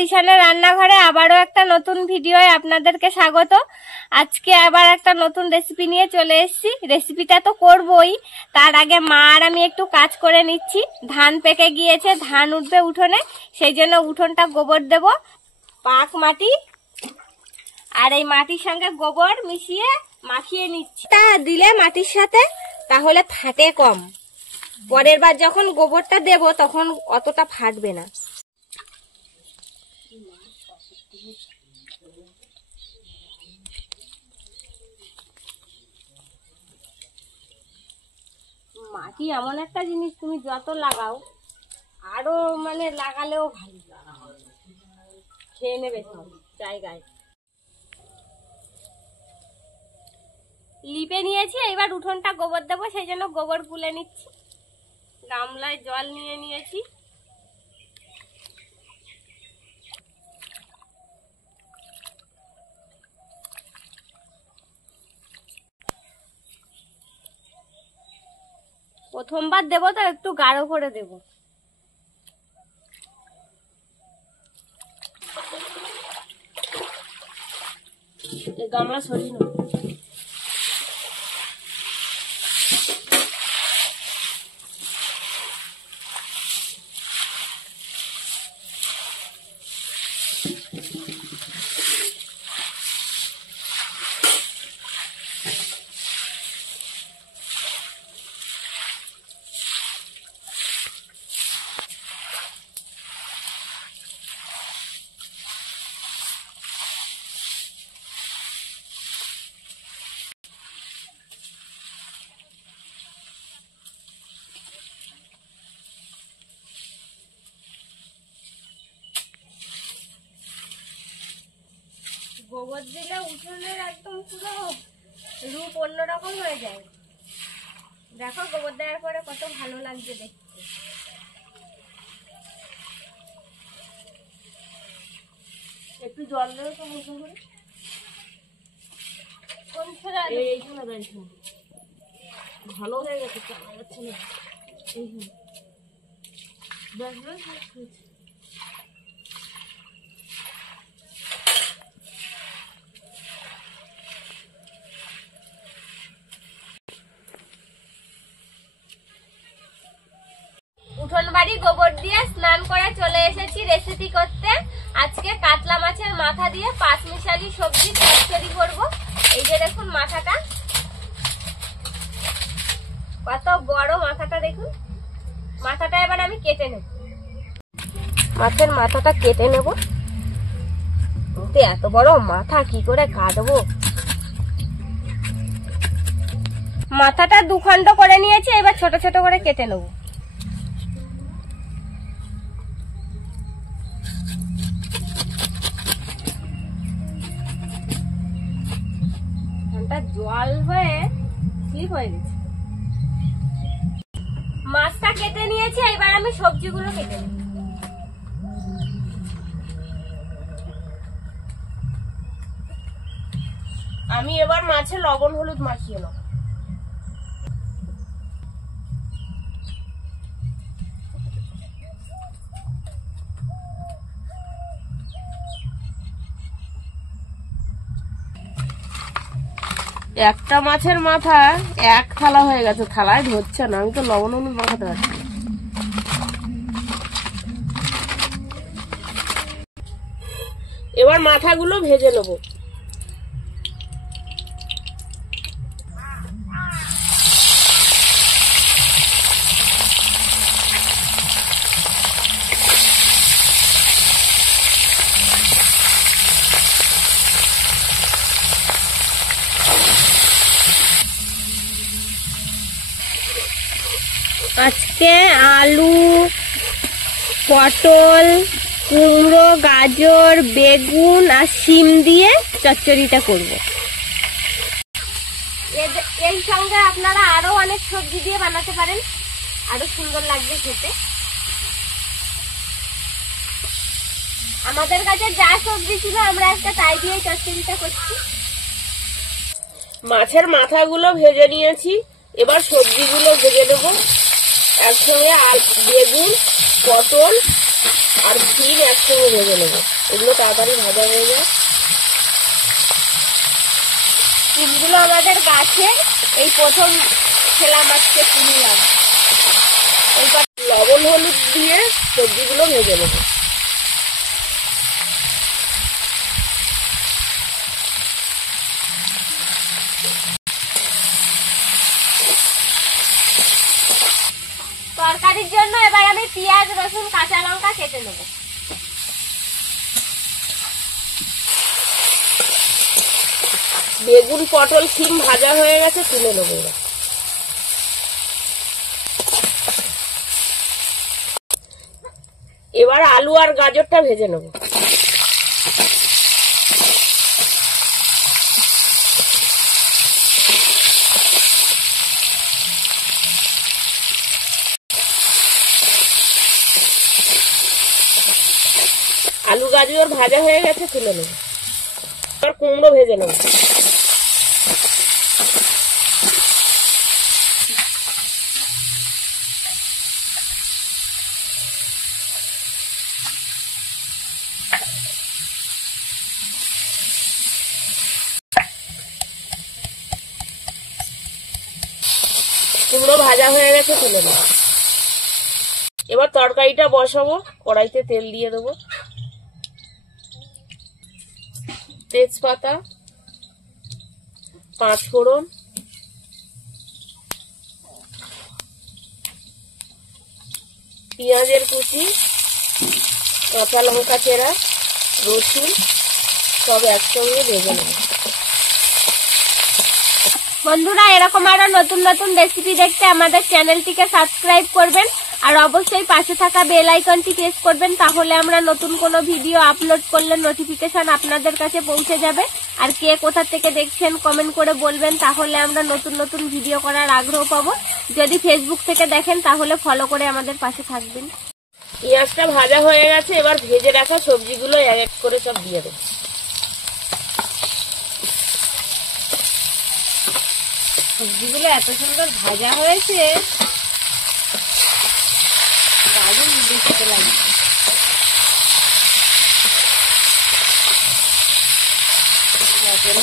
দিশানের রান্নাঘরে আবারও একটা নতুন ভিডিওয় আপনাদেরকে স্বাগত। আজকে আবার একটা নতুন রেসিপি নিয়ে চলে এসেছি। রেসিপিটা তো করবই, তার আগে মা আর আমি একটু কাজ করে নিচ্ছি। ধান পেকে গিয়েছে, ধান উঠবে উঠোনে, সেই জন্য উঠোনটা গোবর দেব, পাক মাটি আর এই মাটির সঙ্গে গোবর মিশিয়ে মাখিয়ে নিচ্ছি। তা দিলে মাটির সাথে তাহলে ফাটে কম, পরের বার যখন গোবরটা দেব তখন অতটা ফাটবে না। মাটি এমন একটা জিনিস, তুমি যত লাগাও আরো লাগালেও ভালো, খেয়ে নেবে সব জায়গায়। লিপে নিয়েছি, এবার উঠোনটা গোবর দেবো, সেই জন্য গোবর গুলে নিচ্ছি। গামলায় জল নিয়ে নিয়েছি। প্রথমবার দেবো তো একটু গাঢ় করে দেব। এই গামলা সরিয়ে নেব। গোবর দিলে উঠোনের একদম পুরো রূপ অন্যরকম হয়ে যায়। দেখো গোবর দেওয়ার পরে কত ভালো লাগছে দেখতে। একটু জল দেবে তো মতো করে। কোন ছোড়া এইখানে দেখো ভালো হয়ে গেছে, চালা যাচ্ছে না। দেখবে উঠোন বাড়ি গোবর দিয়ে স্নান করে চলে এসেছি রেসিপি করতে। আজকে কাতলা মাছের মাথা দিয়ে পাঁচমিশালি সবজি চচ্চড়ি করব। এই যে দেখুন মাথাটা, কত বড় মাথাটা দেখুন। মাথাটা এবার আমি কেটে নেব। মাছের মাথাটা কেটে নেব। এত বড় মাথা কি করে কাটবো? মাথাটা দুখণ্ড করে নিয়েছি, এবার ছোট ছোট করে কেটে নেব। জল হয়ে স্লিপ হয়ে গেছে। মাছটা কেটে নিয়েছি, এবার আমি সবজিগুলো কেটে নেব। আমি এবার মাছে লবণ হলুদ মাখিয়ে নেব। একটা মাছের মাথা এক থালা হয়ে গেছে, থালায় ধরছে না। আমি তো লবণ হলুদ মাখাতে পারছি। এবার মাথাগুলো ভেজে নেব। আজকে আলু, পটল, কুমড়ো, গাজর, বেগুন আর শিম দিয়ে চচ্চড়িটা করব। এই সঙ্গে আপনারা আরো অনেক সবজি দিয়ে বানাতে পারেন, আরো সুন্দর লাগবে খেতে। আমাদের কাছে যা সবজি ছিল আমরা একটা তাই দিয়ে চচ্চড়িটা করছি। মাছের মাথাগুলো ভেজে নিয়েছি, এবার সবজিগুলো ভেজে নেব। একসঙ্গে বেগুন, পটল, আর শিম একসঙ্গে ভেজে নেবো, এগুলো তাড়াতাড়ি ভাজা হয়ে যায়। শিমগুলো আমাদের গাছে এই প্রথম খেলাম, আজকে কিনলাম। এবার লবণ হলুদ দিয়ে সবজিগুলো ভেজে নেবো। তরকারির জন্য এবার আমি পেঁয়াজ, রসুন, কাঁচা লঙ্কা কেটে নেব। বেগুন, পটল, শিম ভাজা হয়ে গেছে, তুলে নেবো। এবার আলু আর গাজরটা ভেজে নেব। আলু গাজর ভাজা হয়ে গেছে, তুলে নেব। এবার কুমড়ো ভেজে নেব। কুমড়ো ভাজা হয়ে গেছে, তুলে নেব। এবার তরকারিটা বসাবো, কড়াইতে তেল দিয়ে দেবো, তেজপাতা, 5 ফোড়ন, পেঁয়াজের কুচি, কাঁচা লঙ্কা চেরা, রসুন সব একসঙ্গে ভেজে নেব। বন্ধুরা, এরকম আরো নতুন নতুন রেসিপি দেখতে আমাদের চ্যানেলটিকে সাবস্ক্রাইব করবেন আর অবশ্যই পাশে থাকা বেল আইকনটি প্রেস করবেন, তাহলে আমরা নতুন কোনো ভিডিও আপলোড করলে নোটিফিকেশন আপনাদের কাছে পৌঁছে যাবে। আর কে কোথা থেকে দেখছেন কমেন্ট করে বলবেন, তাহলে আমরা নতুন নতুন ভিডিও করার আগ্রহ পাবো। যদি ফেসবুক থেকে দেখেন তাহলে ফলো করে আমাদের পাশে থাকবেন। পেঁয়াজটা ভাজা হয়ে গেছে, এবার ভেজে রাখা সবজিগুলো এক এক করে সব দিয়ে দেবো। সবজিগুলো এত সুন্দর ভাজা হয়েছে, দারুণ দেখতে লাগছে।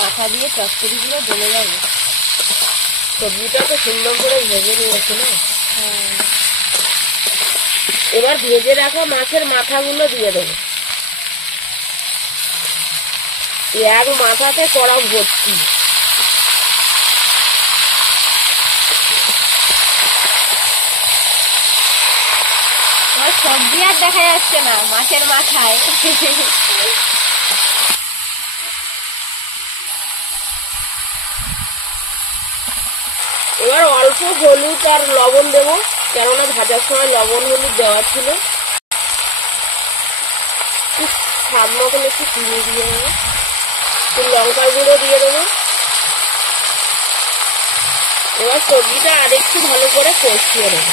মাথা দিয়ে চচ্চড়িগুলো জমে যাবে। সবজিটা তো সুন্দর করে ভেজে নিয়েছে না। এবার ভেজে রাখা মাছের মাথাগুলো দিয়ে দেবো। এক মাথাতে কড়া ভর্তি। সবজি আর দেখা যাচ্ছে না মাছের মাথায়। এবার অল্প হলুদ আর লবণ দেবো, কেননা ভাজার সময় লবণ হলুদ দেওয়া ছিল। স্বাদ মতন একটু চিনি দিয়ে দেবো, একটু লঙ্কার গুঁড়ো দিয়ে দেবো। এবার সবজিটা আরেকটু ভালো করে কষিয়ে নেবো।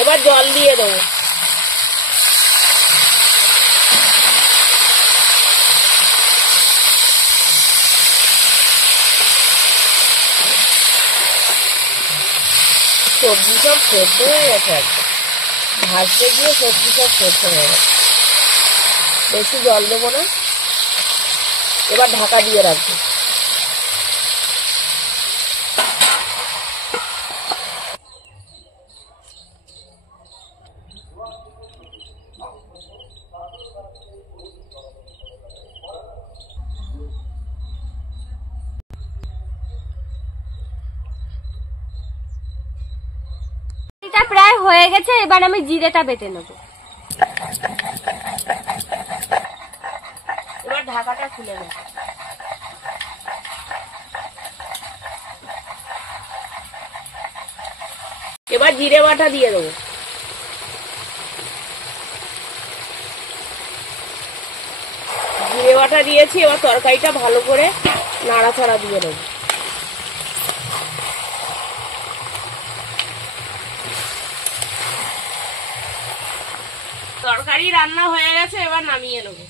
এবার জল দিয়ে দেবো। সবজি সব সেদ্ধ হয়ে গেছে, একদম ভাজতে গিয়ে সবজি সব সেদ্ধ হয়ে গেছে। বেশি জল দেবো না, এবার ঢাকা দিয়ে রাখবো। এটা প্রায় হয়ে গেছে, এবার আমি জিরেটা বেটে নেব। এবার ঢাকাটা খুলে নেব। এবার জিরে বাটা দিয়ে দেবো। জিরে বাটা দিয়েছি, এবার তরকারিটা ভালো করে নাড়াচাড়া দিয়ে দেবো। তরকারি রান্না হয়ে গেছে, এবার নামিয়ে নেবো।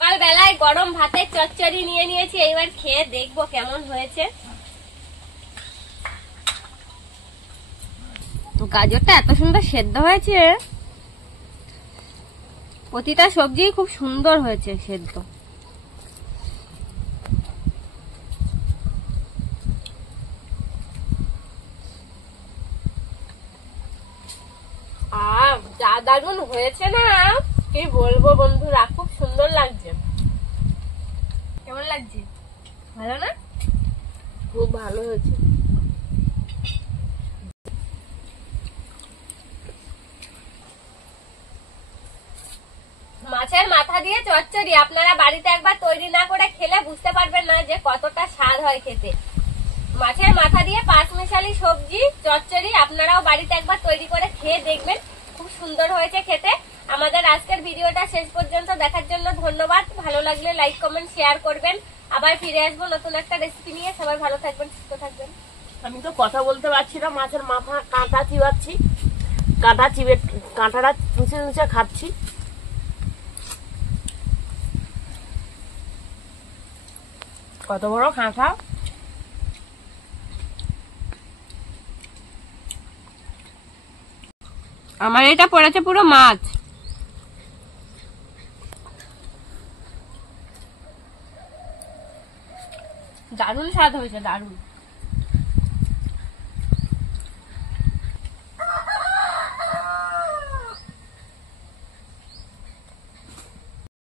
সকালবেলায় গরম ভাতের চচ্চড়ি নিয়ে নিয়েছি, এইবার খেয়ে দেখবো কেমন হয়েছে। গাজরটা এত সুন্দর সেদ্ধ হয়েছে, প্রতিটা সবজি খুব সুন্দর হয়েছে সেদ্ধ। যা দারুন হয়েছে না, কি বলবো বন্ধুরা, খুব সুন্দর লাগছে। কেমন লাগছে? ভালো না? খুব ভালো হয়েছে। মাছের মাথা দিয়ে চচ্চড়ি আপনারা বাড়িতে একবার তৈরি না করে খেলে বুঝতে পারবেন না যে কতটা স্বাদ হয় খেতে। মাছের মাথা দিয়ে পাঁচমিশালি সবজি চচ্চড়ি আপনারাও বাড়িতে একবার তৈরি করে খেয়ে দেখবেন, খুব সুন্দর হয়েছে খেতে। আমাদের আজকের ভিডিওটা শেষ পর্যন্ত দেখার জন্য ধন্যবাদ। ভালো লাগলে লাইক কমেন্ট শেয়ার করবেন। আবার ফিরে আসবো নতুন একটা রেসিপি নিয়ে। সবাই ভালো থাকবেন, সুস্থ থাকবেন। আমি তো কথা বলতে পারছি না, মাছের মাথা কাঁটা চিবাচ্ছি, কাঁটাটা চুষে চুষে খাচ্ছি। কত বড় কাঁটা! আমার এটা পড়েছে পুরো মাছ। দারুণ স্বাদ হয়েছে, দারুণ।